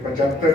75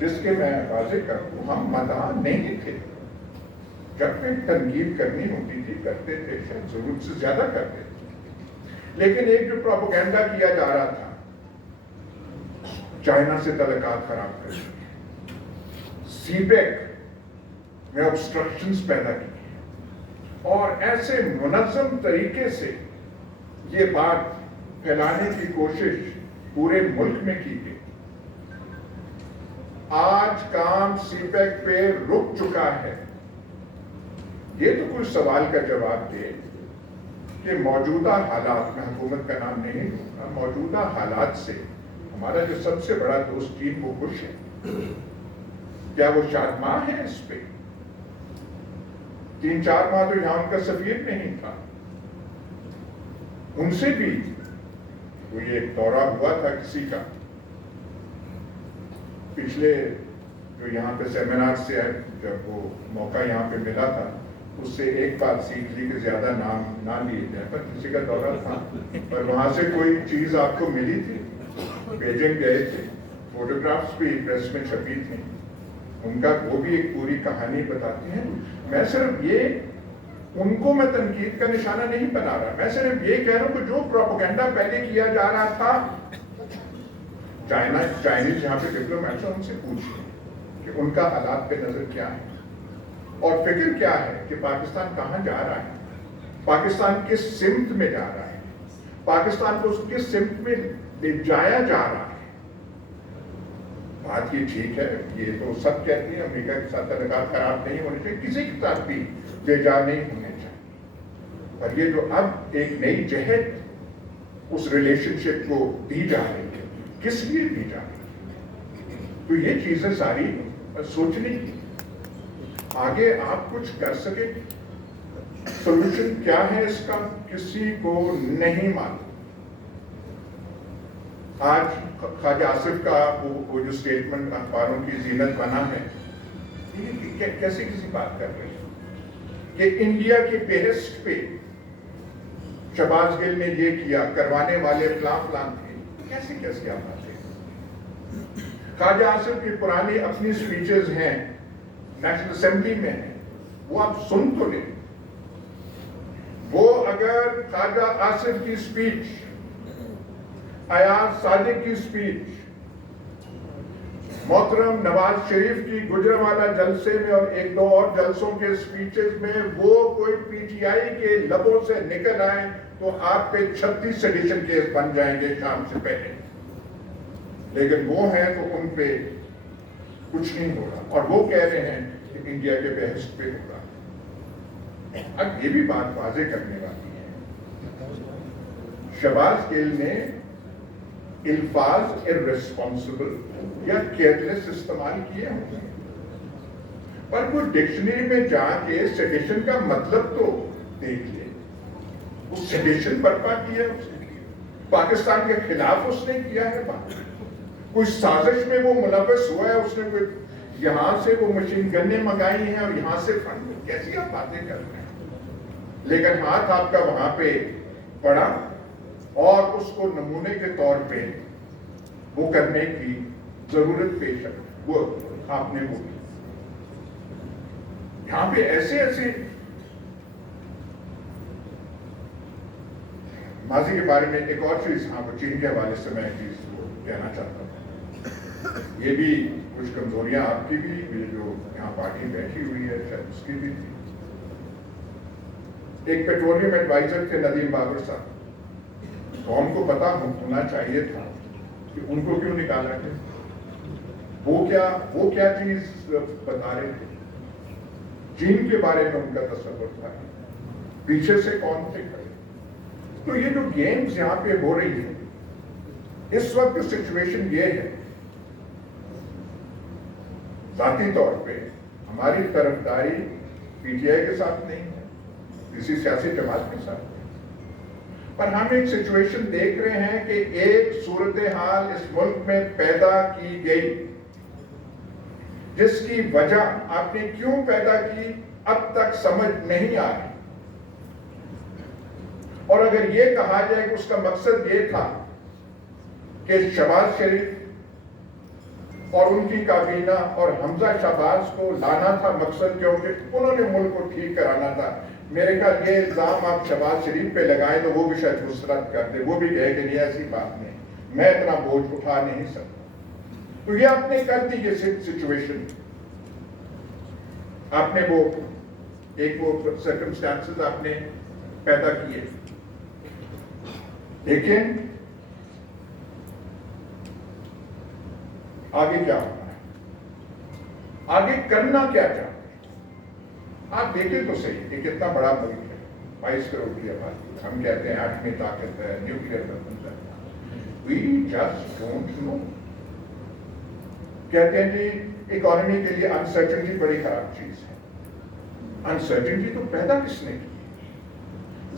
جس کے میں واضح کروں ہم مداح نہیں تھے. جب میں تنقید کرنی ہوتی تھی کرتے تھے, شاید ضرورت سے زیادہ کرتے تھے, لیکن ایک جو پروپیگنڈا کیا جا رہا تھا, چائنا سے تعلقات خراب کر دیے, سی پیک میں obstructions پیدا کی, اور ایسے منظم طریقے سے یہ بات پھیلانے کی کوشش پورے ملک میں کی گئی. آج کام سی پیک پہ رک چکا ہے. یہ تو کوئی سوال کا جواب دے کہ موجودہ حالات, میں حکومت کا نام نہیں لوں گا, موجودہ حالات سے ہمارا جو سب سے بڑا دوست چین وہ خوش ہے. کیا وہ شادماں ہے اس پہ؟ 3-4 ماہ تو یہاں ان کا سفیر نہیں تھا. ان سے بھی کوئی ایک دورہ ہوا تھا کسی کا پچھلے, جو یہاں پہ سیمینار سے جب وہ موقع یہاں پہ ملا تھا, اس سے ایک بات سیکھ لی کہ زیادہ نام نہ لیے جائے, پر کسی کا دورہ تھا, پر وہاں سے کوئی چیز آپ کو ملی تھی, بیجنگ گئے تھے, فوٹوگرافس بھی پریس میں چھپی تھیں, ان کا وہ بھی ایک پوری کہانی بتاتی ہیں. میں صرف یہ ان کو میں تنقید کا نشانہ نہیں بنا رہا, میں صرف یہ کہہ رہا ہوں کہ جو پروپیگنڈا پہلے کیا جا رہا تھا, چائنیز یہاں پہ ڈپلومیٹس ہیں, ان سے پوچھیں کہ ان کا حالات پہ نظر کیا ہے اور فکر کیا ہے کہ پاکستان کہاں جا رہا ہے, پاکستان کس سمت میں جا رہا ہے, پاکستان کو کس سمت میں لے جایا جا رہا ہے. بات یہ ٹھیک ہے, یہ تو سب کہتے ہیں امریکہ کے ساتھ تعلقات خراب نہیں ہونے چاہیے, کسی کے ساتھ بھی بے جا نہیں ہونے چاہیے, پر یہ جو اب ایک نئی جہت اس ریلیشن شپ کو دی جا رہی ہے, کس لیے دی جا رہی ہے, تو یہ چیزیں ساری سوچنے کی. آگے آپ کچھ کر سکے, سولوشن کیا ہے اس کا کسی کو نہیں معلوم. آج خواجہ آصف کا وہ جو سٹیٹمنٹ اخباروں کی زینت بنا ہے, کیسے کسی بات کر رہے ہیں کہ انڈیا کے بیہسٹ پہ شہباز گل نے یہ کیا, کروانے والے فلاں تھے, کیسے آپ باتیں. خواجہ آصف کی پرانی اپنی سپیچز ہیں, نیشنل اسمبلی میں ہیں, وہ آپ سن تو لیں. وہ اگر خواجہ آصف کی سپیچ, ایاز صادق کی سپیچ, محترم نواز شریف کی گجرانوالہ جلسے میں اور 1-2 اور جلسوں کے سپیچز میں وہ کوئی پی ٹی آئی کے لبوں سے نکل آئے تو آپ پہ 36 سیڈیشن کیس بن جائیں گے شام سے پہلے. لیکن وہ ہیں تو ان پہ کچھ نہیں ہو رہا, اور وہ کہہ رہے ہیں کہ انڈیا کے بحث پہ ہو رہا. اب یہ بھی بات واضح کرنے والی ہے, شہباز گل نے الفاظ irresponsible یا کیئرلیس استعمال کیے ہوں گے, پر کوئی ڈکشنری میں جا کے سیڈیشن کا مطلب تو دیکھ لے. وہ سیڈیشن برپا کیا ہے اس نے, پاکستان کے خلاف اس نے کیا ہے بات, کوئی سازش میں وہ ملوث ہوا ہے, اس نے کوئی یہاں سے وہ مشین گنیں منگائی ہیں اور یہاں سے فنڈ, کیسی آپ باتیں کر رہے ہیں. لیکن ہاتھ آپ کا وہاں پہ پڑا اور اس کو نمونے کے طور پہ وہ کرنے کی ضرورت پیش ہے, وہ آپ نے وہ یہاں پہ ایسے ماضی کے بارے میں ایک اور چیز, ہاں وہ چین کے حوالے سے میں ایک چیز وہ کہنا چاہتا ہوں. یہ بھی کچھ کمزوریاں آپ کی بھی, جو یہاں پارٹی بیٹھی ہوئی ہے شاید اس کی بھی تھی. ایک پیٹرولیم ایڈوائزر تھے ندیم بابر صاحب, قوم کو پتا ہونا چاہیے تھا کہ ان کو کیوں نکالا گیا, وہ کیا چیز بتا رہے تھے. چین کے بارے میں ان کا تصور تھا, پیچھے سے کون تھے کھڑے. تو یہ جو گیمز یہاں پہ ہو رہی ہے, اس وقت سچویشن یہ ہے, ذاتی طور پہ ہماری طرفداری پی ٹی آئی کے ساتھ نہیں ہے, کسی سیاسی جماعت کے ساتھ نہیں, پر ہم ایک سچویشن دیکھ رہے ہیں کہ ایک صورتحال اس ملک میں پیدا کی گئی جس کی وجہ آپ نے کیوں پیدا کی اب تک سمجھ نہیں آ رہی. اور اگر یہ کہا جائے کہ اس کا مقصد یہ تھا کہ شہباز شریف اور ان کی کابینہ اور حمزہ شہباز کو لانا تھا مقصد، کیونکہ انہوں نے ملک کو ٹھیک کرانا تھا۔ میرے خیال یہ الزام آپ شہباز شریف پہ لگائیں تو وہ بھی شاید مسرت کر دے، وہ بھی کہے کہ نہیں ایسی بات نہیں، میں اتنا بوجھ اٹھا نہیں سکتا۔ تو یہ آپ نے کر دی یہ سچویشن، آپ نے وہ ایک وہ سرکمسٹانسز آپ نے پیدا کیے، لیکن آگے کیا ہونا ہے، آگے کرنا کیا چاہتے ہیں؟ آپ دیکھیں تو صحیح کہ کتنا بڑا ملک ہے، 22 کروڑ کی آبادی، ہم کہتے ہیں آٹھویں طاقت ہے، نیوکلیئر ویپنز ہے، we just don't know۔ کہتے ہیں جی اکانومی کے لیے انسرٹنٹی بڑی خراب چیز ہے۔ انسرٹنٹی تو پیدا کس نے کی؟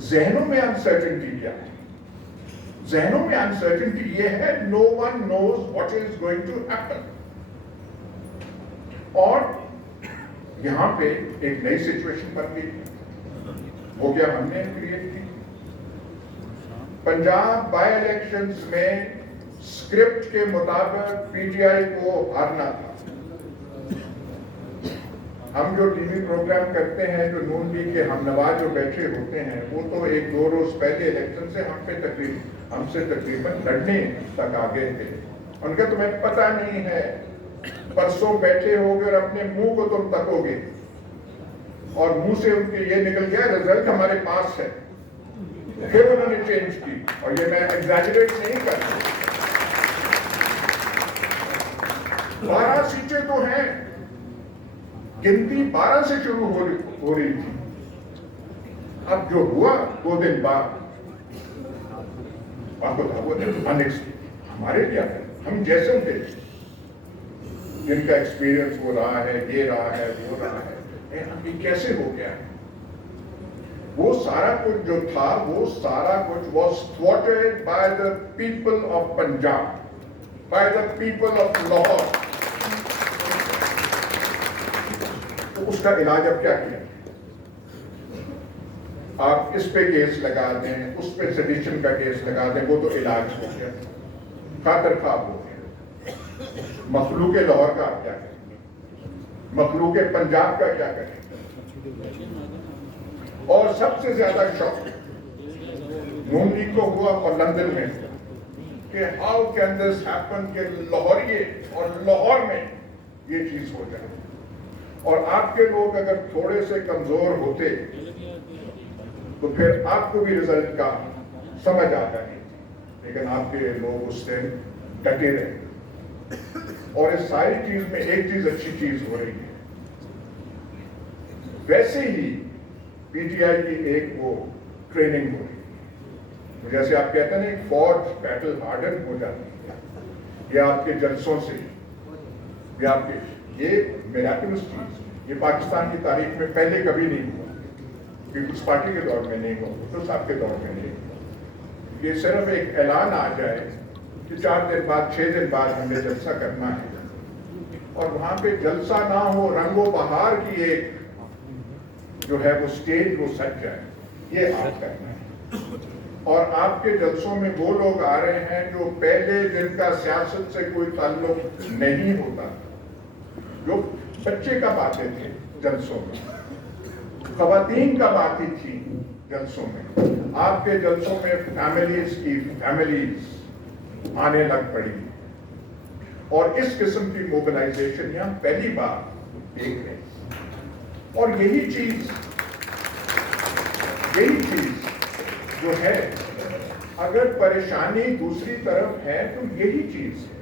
ذہنوں میں انسرٹنٹی کیا ہے؟ ذہنوں میں انسرٹنٹی یہ ہے no one knows what is going to happen۔ اور یہاں پہ ایک نئی سچویشن بن گئی، وہ کیا ہم نے کریٹ کی۔ پنجاب بائی الیکشنز میں اسکرپٹ کے مطابق پی ٹی آئی کو ہارنا تھا۔ ہم جو ٹی وی پروگرام کرتے ہیں، جو نون لیگ کے ہم نوا جو بیٹھے ہوتے ہیں، وہ تو ایک دو روز پہلے الیکشن سے ہم سے تقریباً لڑنے تک آگے تھے۔ ان کا تمہیں پتہ نہیں ہے، پرسوں بیٹھے ہوگے اور اپنے منہ کو تم تکو گے اور منہ سے ان کے یہ نکل گیا رزلٹ ہمارے پاس ہے، پھر انہوں نے چینج کی، اور یہ میں ایگزیجریٹ نہیں کرتا۔ 12 سیٹیں تو ہیں، گنتی 12 سے شروع ہو رہی تھی۔ اب جو ہوا 2 دن بعد ہمارے کیا ہے، ہم جیسے تھے جن کا ایکسپیرئنس ہو رہا ہے، یہ رہا ہے، وہ رہا ہے، یہ کیسے ہو گیا؟ وہ سارا کچھ جو تھا، وہ سارا کچھ was thwarted by the people of Punjab, by the people of Lahore۔ تو اس کا علاج اب کیا کیا؟ آپ اس پہ کیس لگا دیں، اس پہ سیڈیشن کا کیس لگا دیں، وہ تو علاج ہو گیا، خاطر خواب ہو گیا۔ مخلوق لاہور کا آپ کیا کریں، مخلوق پنجاب کا کیا کریں؟ اور سب سے زیادہ شوق نون لیگ کو ہوا اور لندن میں کہ ہاؤ کین دس ہیپن کہ لاہوریے اور لاہور میں یہ چیز ہو جائے۔ اور آپ کے لوگ اگر تھوڑے سے کمزور ہوتے تو پھر آپ کو بھی رزلٹ کا سمجھ آتا نہیں، لیکن آپ کے لوگ اس سے ڈٹے رہے۔ اور اس ساری چیز میں ایک چیز اچھی چیز ہو رہی ہے، ویسے ہی پی ٹی آئی کی ایک وہ ٹریننگ ہو رہی ہے، جیسے آپ کہتے ہیں نا ایک فوج بیٹل ہارڈن ہو جاتی ہے، یہ آپ کے جلسوں سے، یہ آپ کے یہ میراکلس چیز، یہ پاکستان کی تاریخ میں پہلے کبھی نہیں ہوا، پیپلز پارٹی کے دور میں نہیں ہوا، بھٹو صاحب کے دور میں نہیں ہوا۔ یہ صرف ایک اعلان آ جائے کہ 4 دن بعد 6 دن بعد ہمیں جلسہ کرنا ہے، اور وہاں پہ جلسہ نہ ہو، رنگ و بہار کی ایک جو ہے وہ سٹیج وہ سج جائے، یہ آپ کرنا ہے۔ اور آپ کے جلسوں میں وہ لوگ آ رہے ہیں جو پہلے جن کا سیاست سے کوئی تعلق نہیں ہوتا، جو بچے کب آتے تھے جلسوں میں، خواتین کب آتی تھی جلسوں میں، آپ کے جلسوں میں فیملیز کی فیملیز آنے لگ پڑی، اور اس قسم کی موبلائزیشن یہاں پہلی بار دیکھ رہے ہیں۔ اور یہی چیز جو ہے، اگر پریشانی دوسری طرف ہے تو یہی چیز ہے،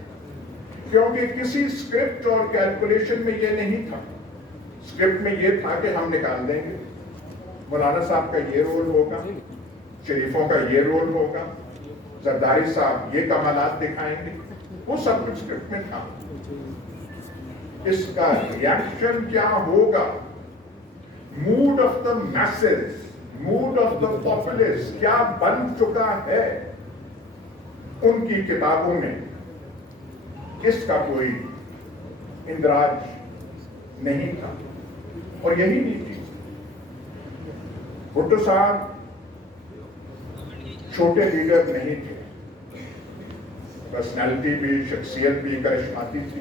کیونکہ کسی اسکرپٹ اور کیلکولیشن میں یہ نہیں تھا۔ اسکرپٹ میں یہ تھا کہ ہم نکال دیں گے، مولانا صاحب کا یہ رول ہوگا، شریفوں کا یہ رول ہوگا، زرداری صاحب یہ کمالات دکھائیں گے، وہ سب کچھ اسکرپٹ میں تھا۔ اس کا ریاکشن کیا ہوگا، mood of the masses, mood of the populace کیا بن چکا ہے ان کی کتابوں میں، اس کا کوئی اندراج نہیں تھا، اور یہی نہیں تھی۔ بھٹو صاحب چھوٹے لیڈر نہیں تھے، پرسنالٹی بھی، شخصیت بھی کرشماتی تھی،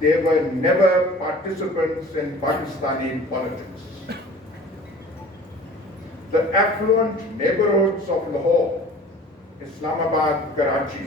they were never participants in Pakistani politics. The affluent neighborhoods of Lahore, Islamabad, Karachi,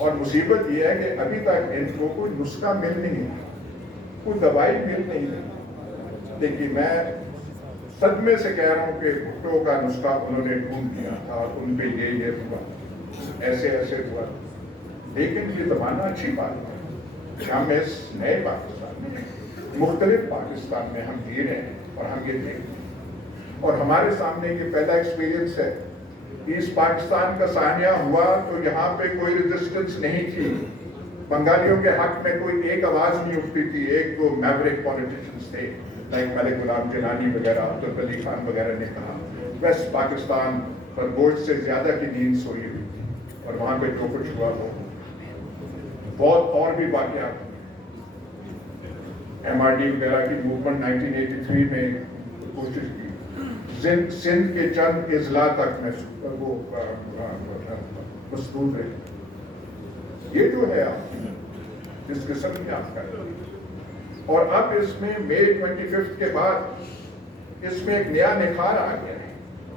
اور مصیبت یہ ہے کہ ابھی تک ان کو کوئی نسخہ مل نہیں ہے, کوئی دوائی مل نہیں ہے. دیکھیے میں صدمے سے کہہ رہا ہوں کہ بھٹو کا نسخہ انہوں نے ڈھونڈ دیا تھا, ان پہ یہ ہوا, ایسے ہوا, لیکن یہ زمانہ اچھی بات ہے کہ ہم اس نئے پاکستان میں, مختلف پاکستان میں ہم جی رہے ہیں اور ہم یہ دیکھ رہے ہیں, اور ہمارے سامنے یہ پہلا ایکسپیرینس ہے. اس پاکستان کا سانحہ ہوا تو یہاں پہ کوئی ریزسٹنس نہیں تھی, بنگالیوں کے حق میں کوئی ایک آواز نہیں اٹھتی تھی. ایک دو میوریک پولیٹیشنز تھے لائک ملک غلام جیلانی وغیرہ, عبدالعلی خان وغیرہ نے کہا ویسٹ پاکستان پر گوشت سے زیادہ کی نیند سوئی ہوئی تھی, اور وہاں پہ جو کچھ ہوا وہ بہت اور بھی واقعات. ایم آر ڈی وغیرہ کی موومنٹ 1983 میں کوشش کی, سندھ کے چند اضلاع تک میں وہ مسدود رہے. یہ جو ہے آپ جس قسم کی آپ کا, اور اب اس میں مئی 25 کے بعد اس میں ایک نیا نکھار آ گیا ہے,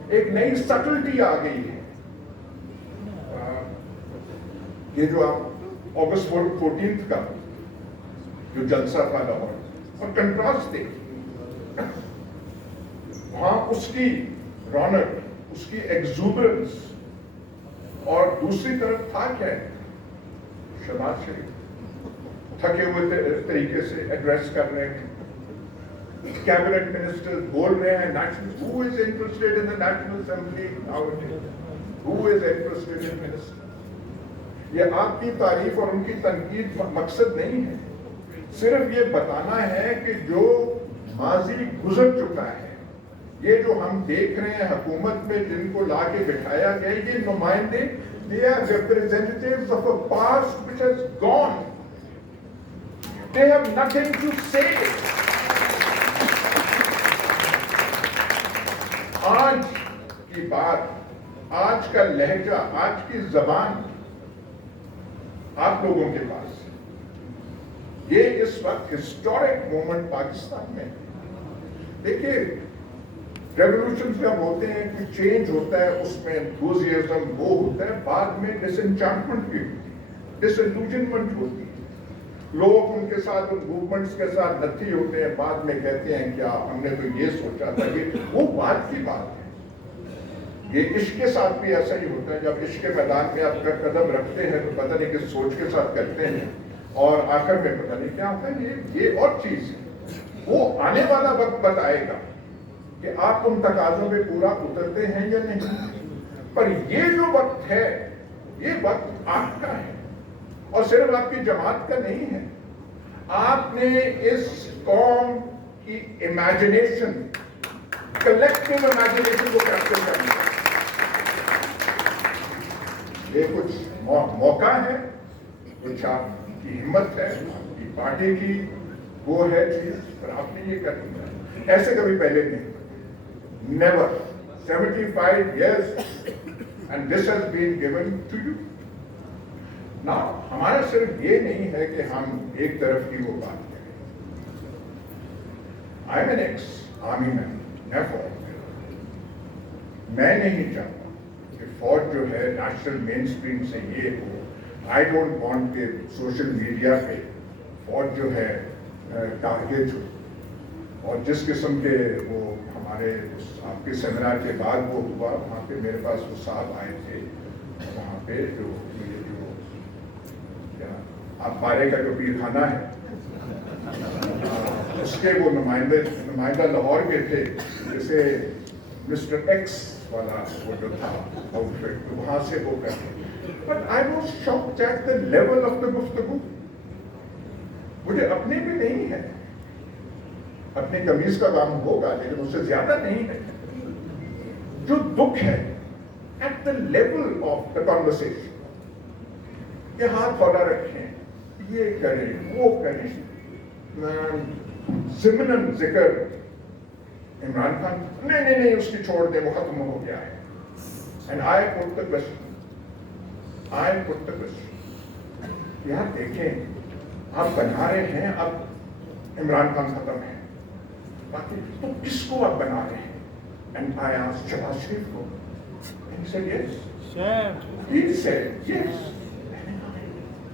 ایک نئی سٹلٹی آ گئی ہے. یہ جو آپ اگست 14 کا جو جلسہ تھا لاہور, اور کنٹراسٹ دیکھیے وہاں اس کی رونق, اس کی ایگزوبرنس, اور دوسری طرف تھا کیا ہے, شہباز شریف تھکے ہوئے طریقے سے ایڈریس کر رہے ہیں, کیبنٹ منسٹر بول رہے ہیں national, who is interested in the National Assembly nowadays? Who is interested in minister? یہ آپ کی تعریف اور ان کی تنقید مقصد نہیں ہے, صرف یہ بتانا ہے کہ جو ماضی گزر چکا ہے, یہ جو ہم دیکھ رہے ہیں حکومت میں جن کو لا کے بٹھایا گیا, یہ نمائندے, they are representatives of a past which has gone. They have nothing to say. آج کی بات, آج کا لہجہ, آج کی زبان آپ لوگوں کے پاس, یہ اس وقت ہسٹورک مومنٹ پاکستان میں. دیکھیے ریولوشن جب ہوتے ہیں, کوئی چینج ہوتا ہے, اس میں انتھوزیازم وہ ہوتا ہے, بعد میں ڈس انچانٹمنٹ بھی ہوتی ہے, ڈس الوژنمنٹ ہوتی ہے. لوگ ان کے ساتھ, ان موومنٹس کے ساتھ نتھی ہوتے ہیں, بعد میں کہتے ہیں کیا ہم نے تو یہ سوچا تھا. یہ وہ بات کی بات ہے. یہ عشق کے ساتھ بھی ایسا ہی ہوتا ہے, جب عشق کے میدان میں آپ کا قدم رکھتے ہیں تو پتہ نہیں کس سوچ کے ساتھ کرتے ہیں, اور آخر میں پتہ نہیں کیا ہوتا ہے. یہ اور چیز ہے, وہ آنے والا وقت بتائے گا کہ آپ ان تقاضوں پہ پورا اترتے ہیں یا نہیں. پر یہ جو وقت ہے, یہ وقت آپ کا ہے, اور صرف آپ کی جماعت کا نہیں ہے. آپ نے اس قوم کی امیجنیشن, کلیکٹیو امیجنیشن کو کیپچر کرنا ہے. یہ کچھ موقع ہے, کچھ آپ کی ہمت ہے, آپ کی پارٹی کی وہ ہے چیز, پر آپ نے یہ کرنی ہے. ایسے کبھی پہلے نہیں, never. 75 years and this has been given to you. Now, ہمارا صرف یہ نہیں ہے کہ ہم ایک طرف کی وہ بات کریں. I'm an ex-army man, میں فوج میں. میں نہیں چاہتا کہ فوج جو ہے نیشنل مین اسٹریم سے یہ ہو. I don't want کہ سوشل میڈیا پہ فوج جو ہے ٹارگیٹ ہو. اور جس قسم کے وہ ہمارے آپ کے سیمینار کے بعد وہ ہوا, وہاں پہ میرے پاس وہ صاحب آئے تھے, وہاں پہ جو آپ پارے کا جو پیر خانہ ہے اس کے وہ نمائندہ لاہور کے تھے, جیسے مسٹر ایکس والا وہ جو تھا آؤٹ فٹ, وہاں سے وہ کرتے. But I was shocked at the level of the گفتگو. مجھے اپنے بھی نہیں ہے, اپنی قمیض کا کام ہوگا لیکن اس سے زیادہ نہیں ہے. جو دکھ ہے at the level of the conversation, کہ ہاتھ کھولا رکھیں, یہ کریں وہ کریں. ضمن ذکر عمران خان, نہیں اس کی چھوڑ دیں, وہ ختم ہو گیا ہے. And I put the question, یار دیکھیں آپ بنا رہے ہیں, اب عمران خان ختم ہے, باقی تو کس کو آپ بنا رہے ہیں. اینڈ آئی آسکڈ شہباز شریف کو, and he said yes. He said yes.